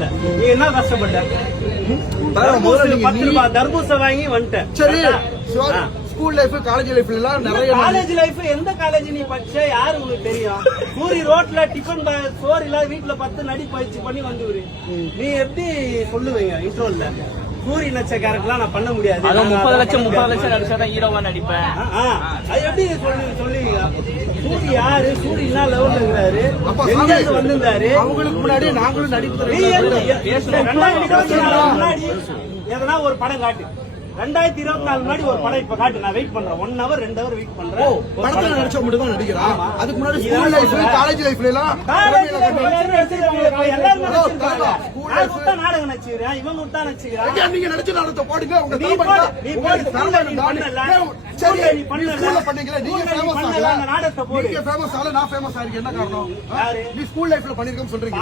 இல்ல. நீ என்ன கஷ்டப்பட்ட? 10 ரூபாய் தர்பூச வாங்கி வந்துட்டேன். சரி, ஸ்கூல் லைஃப் காலேஜ் லைஃப் எல்லாம் நிறைய. காலேஜ் லைஃப் எந்த காலேஜ் நீ படிச்ச? யாரு உனக்கு தெரியும்? பூரி ரோட்ல டிஃபன் சோறு இல்லாத வீட்டுல 10 நடி பயிற்சி பண்ணி வந்து நீ எப்படி சொல்லுவீங்க இன்ட்ரோல்ல? சூரி நடிச்ச கேரக்டர்லாம் நான் பண்ண முடியாது. 30 லட்சம் நடிச்சாதான் ஹீரோவா நடிப்பேன். அது எப்படி சொல்லுவீங்க? சூரி யாரு? சூரி என்ன லெவல்ல இருக்கிறாரு? எங்க வந்திருந்தாரு? அவங்களுக்கு முன்னாடி நாங்களும் நடிப்பு. 2024 முன்னாடி எதனா ஒரு படம் காட்டு. 2024 முன்னாடி ஒரு படம் இப்ப காட்டு. நான் வெயிட் பண்றேன். 1 hour 2 hour வெயிட் பண்றேன். படத்துல நடிச்ச மட்டும் தான் நடிக்கிறான். அதுக்கு முன்னாடி ஸ்கூல் லைஃப் காலேஜ் லைஃப்ல எல்லாம் நாடகம் நடிச்சுக்கிறேன். இவங்க விட்டா நடிச்சுக்கிறேன். நீங்க நடிச்ச நாடகத்தை போடுங்க. உங்க நீ ஃபேமஸ் ஆல நான் ஃபேமஸ் ஆகிறேன். என்ன காரணம்? நீ ஸ்கூல் லைஃப்ல பண்ணிருக்கேன்னு சொல்றீங்க.